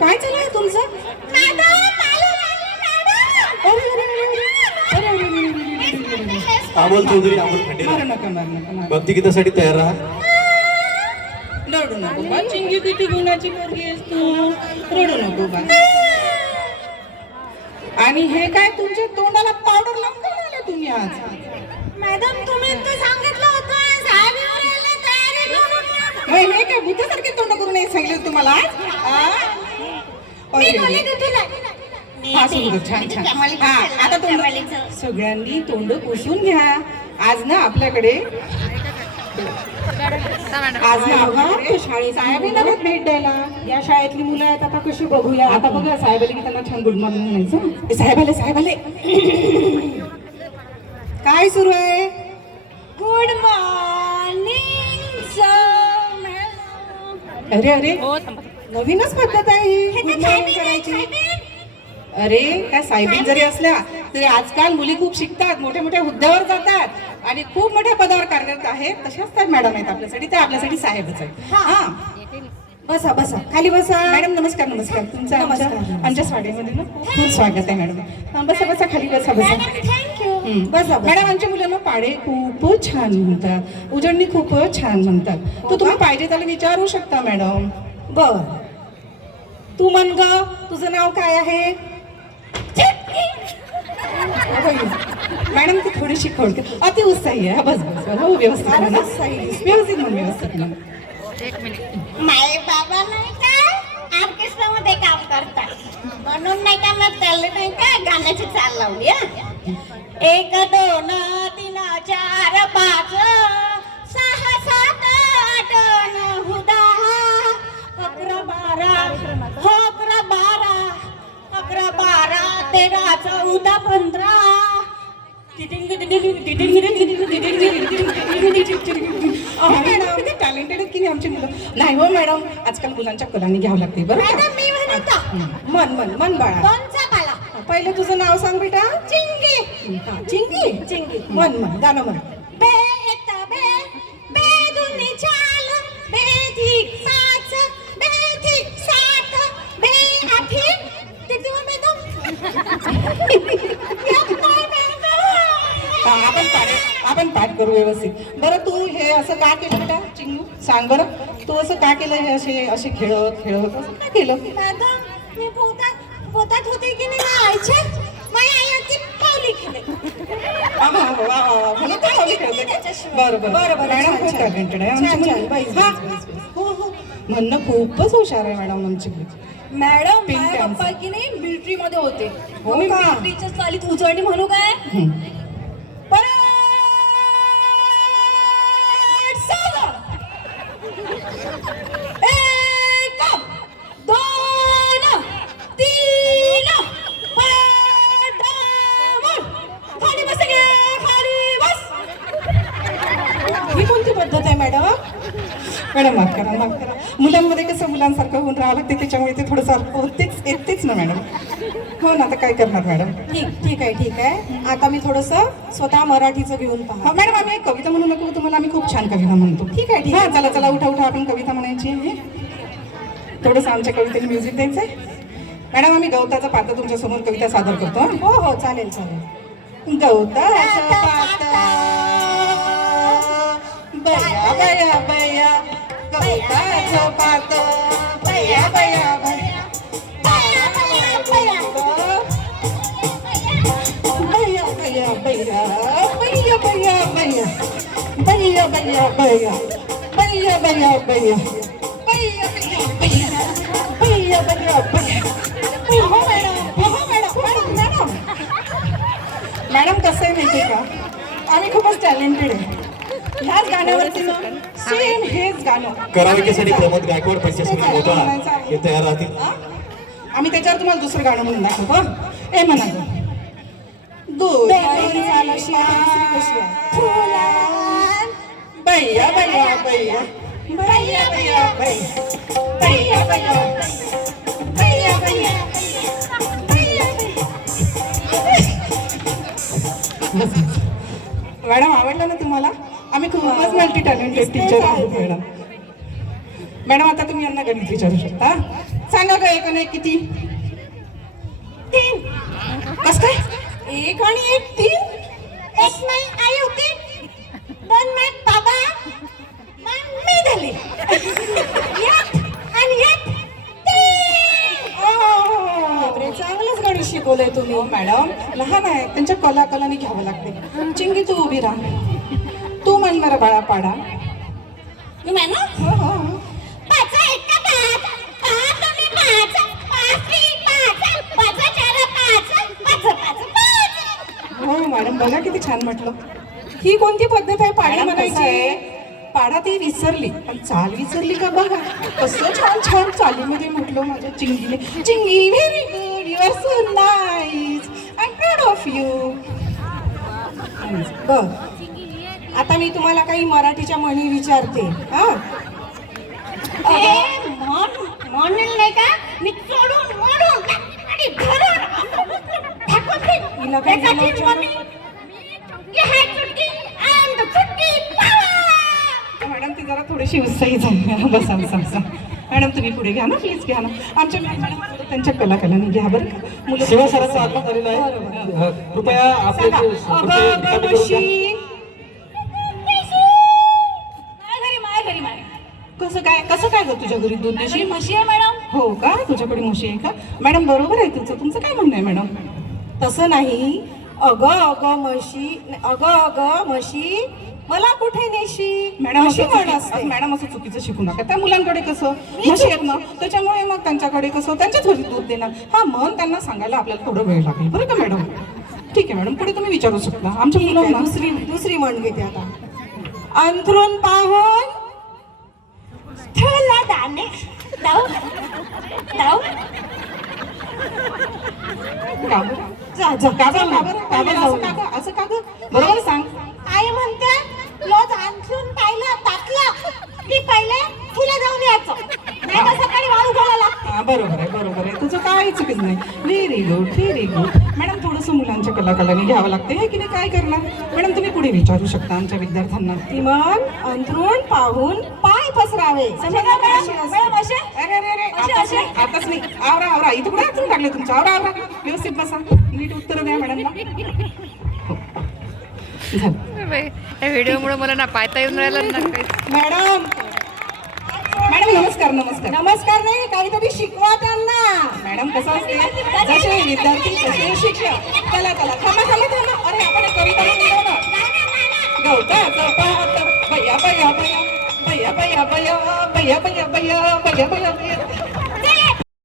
काय चालू आहे तुमचं. अमोल चौधरी अमोल मारू खंडेराव नका मारू नका मारू भक्तिगीतासाठी तयार राहा. रडू नको बा. चिंगी किती गुणाची पोरगी आहेस तू. रडू नको बा. आणि हे काय तुमच्या तोंडाला पावडर लावून काय आले तुम्ही आज? मॅडम तुम्ही तर सांगितलं होतं. साहेब येऊन राहिले, तयारी करून या. मग हे काय भूतासारखे तोंड करून हे सांगितलं तुम्हाला आज? आ? छान छान. हा आता तोंड सगळ्यांनी तोंड पुसून घ्या. आज ना आपल्याकडे आज ना शाळेत साहेब येणार आहेत भेट द्यायला. या शाळेतली मुलं आहेत आता कशी बघूया. आता बघा साहेब आले की त्यांना छान गुड मॉर्निंग म्हणायचं. ए, साहेब आले साहेब आले काय सुरू आहे? गुड मॉर्निंग अरे अरे. नवीनच पद्धत आहे ही हे साहेबीन आहे, करायची. अरे काय साहेबीन जरी असल्या तरी आजकाल मुली खूप शिकतात मोठ्या मोठ्या हुद्द्यावर जातात आणि खूप मोठ्या पदावर कार्यरत आहेत. तशाच त्या मॅडम आहेत आपल्यासाठी त्या आपल्यासाठी साहेबच आहेत. हा. बसा बसा. खाली बसा. मॅडम नमस्कार नमस्कार. तुमचं आमच्या आमच्या शाळेमध्ये ना खूप स्वागत आहे मॅडम. हा, बसा बसा. खाली बसा बसा. हं, बसा मॅडम आमच्या मुलांना पाडे खूप छान म्हणतात. उजळणी खूप छान म्हणतात. तर तुम्ही पाहिजे त्याला विचारू शकता मॅडम. बर. तू म्हण ग तुझं नाव काय आहे? मॅडम ती थोडीशी खोडते अति उत्साही आहे. बस बस बस. हो व्यवस्थित म्हणा. व्यवस्थित म्हण व्यवस्थित म्हण. माय बाबा नाही का? ऑर्केस्ट्रा मध्ये काम करतात. म्हणून नाही का मग त्याला नाही का गाण्याची चाल लावली एक दोन तीन चार पाच. हो अकरा बारा अकरा बारा तेरा चौदा पंधरा. टॅलेंटेड की नाही आमची मुलं. नाही हो मॅडम आजकाल मुलांच्या कलांनी घ्यावं लागते बरं मी म्हणत मन मन मन बाळा. पहिलं तुझं नाव सांग बेटा. चिंगी. चिंगी? चिंगी. मन मन गाणं म्हण करू व्यवस्थित. बरं तू हे असं का केलं बेटा चिंगू? सांग बरं. तू असं का केलं हे असे असे खेळत खेळत असं का केलं? मॅडम मी पोटात पोटात होते की नाही आईच्या माझ्या आईची पावली केली. वा, वा, वा. म्हणून तू पावली खेळते का? बरं बरं. बरं बरं. मॅडम खूप टॅलेंटेड आहे. आमची मुलगी. हा, हो हो. म्हणणं खूपच हुशार आहे मॅडम आमची मुलगी. मॅडम. पप्पा की नाही मिलिटरी मध्ये होते. हो का? मिलिटरीच्या चालीत उजळणी म्हणू काय? हं. मुलांसारखं होऊन राहावं लागते त्याच्यामुळे ते थोडंसं होतेच येतेच ना मॅडम. हो ना आता काय करणार मॅडम? ठीक ठीक आहे ठीक आहे. आता मी थोडस स्वतः मराठीचं घेऊन पहा हा, मॅडम आम्ही एक कविता म्हणू नको तुम्हाला आम्ही खूप छान कविता म्हणतो. ठीक आहे, ठीक हा आहे. चला चला उठा उठा आपण कविता म्हणायची आहे. थोडंसं आमच्या कवितेला म्युझिक द्यायचंय. मॅडम आम्ही गवताचं पात्र तुमच्यासमोर कविता सादर करतो हं? हो हो चालेल चालेल. गवताचं पाता. बया बया बया. बया बया बया बया बया बया बया बया बया बया बया बया बया हो मॅडम मॅडम कसं आहे माहिती का? आम्ही खूपच टॅलेंटेड आहे. ह्याच गाण्यावरती करावकीसाठी प्रमोद गायकवाड पंचायत मोठा हे तयार राहतील हा? आम्ही त्याच्यावर तुम्हाला दुसरं गाणं म्हणून दाखवतो हं? ए म्हणा. दूध बैया बैया बैया बैया बैया मॅडम आवडलं ना तुम्हाला आम्ही खूपच मल्टी टॅलेंटेड टीचर आहोत. मॅडम मॅडम आता तुम्ही यांना गणित विचारू शकता. सांगा का एक आणि एक किती? तीन. कस काय? एक आणि एक तीन. एक नाही आई होती. दोन माय बाबा. मग मी झाली. आणि एक चांगलंच गणित शिकवलंय तुम्ही. हो मॅडम लहान आहे त्यांच्या कला कलाने घ्यावं लागते. चिंगी तू उभी राहा. म्हण बरं बाळा पाडा. हो हो हो. पाच एक पाच पाच आणि पाच पाच त्रिक पाच पाच चार पाच पाच पाच पाच. हो मॅडम बघा किती छान म्हटलं. ही कोणती पद्धत आहे? पाणी कसं म्हणायची. आहे? पाडा ती विसरली. पण चाल विसरली का बघा? कसं छान छान चालीमध्ये म्हटलं माझ्या चिंगीने. Chingi very good you are so nice I proud of you बर. आता मी तुम्हाला काही मराठीच्या म्हणी विचारते हा ए, म्हण म्हणून नाही का मी चोडून मोडून आणि धरून ठाकून देईन. हिला काय एका झालं चिरमणी. ये हाय चुटकी and चुटकी power. मॅडम ती जरा थोडीशी उत्साही झाली बसा बसा बसा मॅडम तुम्ही पुढे घ्या ना प्लीज घ्या ना आमच्या मॅडम त्यांच्या कला कलाने घ्या बरं का? मुलं शिवा सरांचं आगमन झालेलं आहे कृपया आपले. जे रिकामे करून द्या. तुझ्या घरी दूध म्हशी म्हशी आहे मॅडम? हो का? तुझ्याकडे म्हशी आहे का? मॅडम बरोबर आहे तुमचं तुमचं काय म्हणणं आहे मॅडम? तसं नाही. अगं अगं म्हशी अगं अगं म्हशी मला कुठे नेशी? मॅडम मॅडम असं चुकीचं शिकू नका. त्या मुलांकडे कसं? म्हशी आहेत ना त्याच्यामुळे मग त्यांच्याकडे कसं? त्यांच्याच घरी दूध देणार. हा मन त्यांना सांगायला आपल्याला थोडं वेळ लागेल. बरं का मॅडम? ठीक आहे मॅडम. पुढे तुम्ही विचारू शकता. आमच्या मुलांना दुसरी दुसरी म्हण घेते आता. अंथरून पाहून ठेवला दाणे जाऊ जाऊ असं का गं? बरोबर सांग आई म्हणते रोज आणून पाहिलं टाकलं की पहिले फुलं जाऊन यायचं नाही तर सकाळी वाळू घालायला लागतं. हा बरोबर आहे बरोबर काही चुकीच नाही. Very good very good madam थोडंसं मुलांच्या कलाकलाने घ्यावं लागते हे की नाही? काय करणार? मॅडम तुम्ही पुढे विचारू शकता आमच्या विद्यार्थ्यांना. ती म्हण अंथरून पाहून पाय पसरावे. मॅडम? मॅडम? अरे अरे आताच? नाही, आताच नाही. आवरा आवरा. इथं कुठे हातून टाकले तुमचं? आवरा आवरा. व्यवस्थित बसा. नीट उत्तर द्या मॅडमला. या व्हिडिओमुळे मला ना पाहता येऊन राहिलं मॅडम मॅडम नमस्कार नमस्कार. नमस्कार नाही काहीतरी शिकवा त्यांना. मॅडम कसं असते? जसे विद्यार्थी तसे शिक्षक. चला चला थांबा थांबा थांबा. अरे आपण कविता म्हणतो ना. गवताचं पात भैया भैया. भैया भैया भैया. भैया भैया भैया. भैया भैया भैया.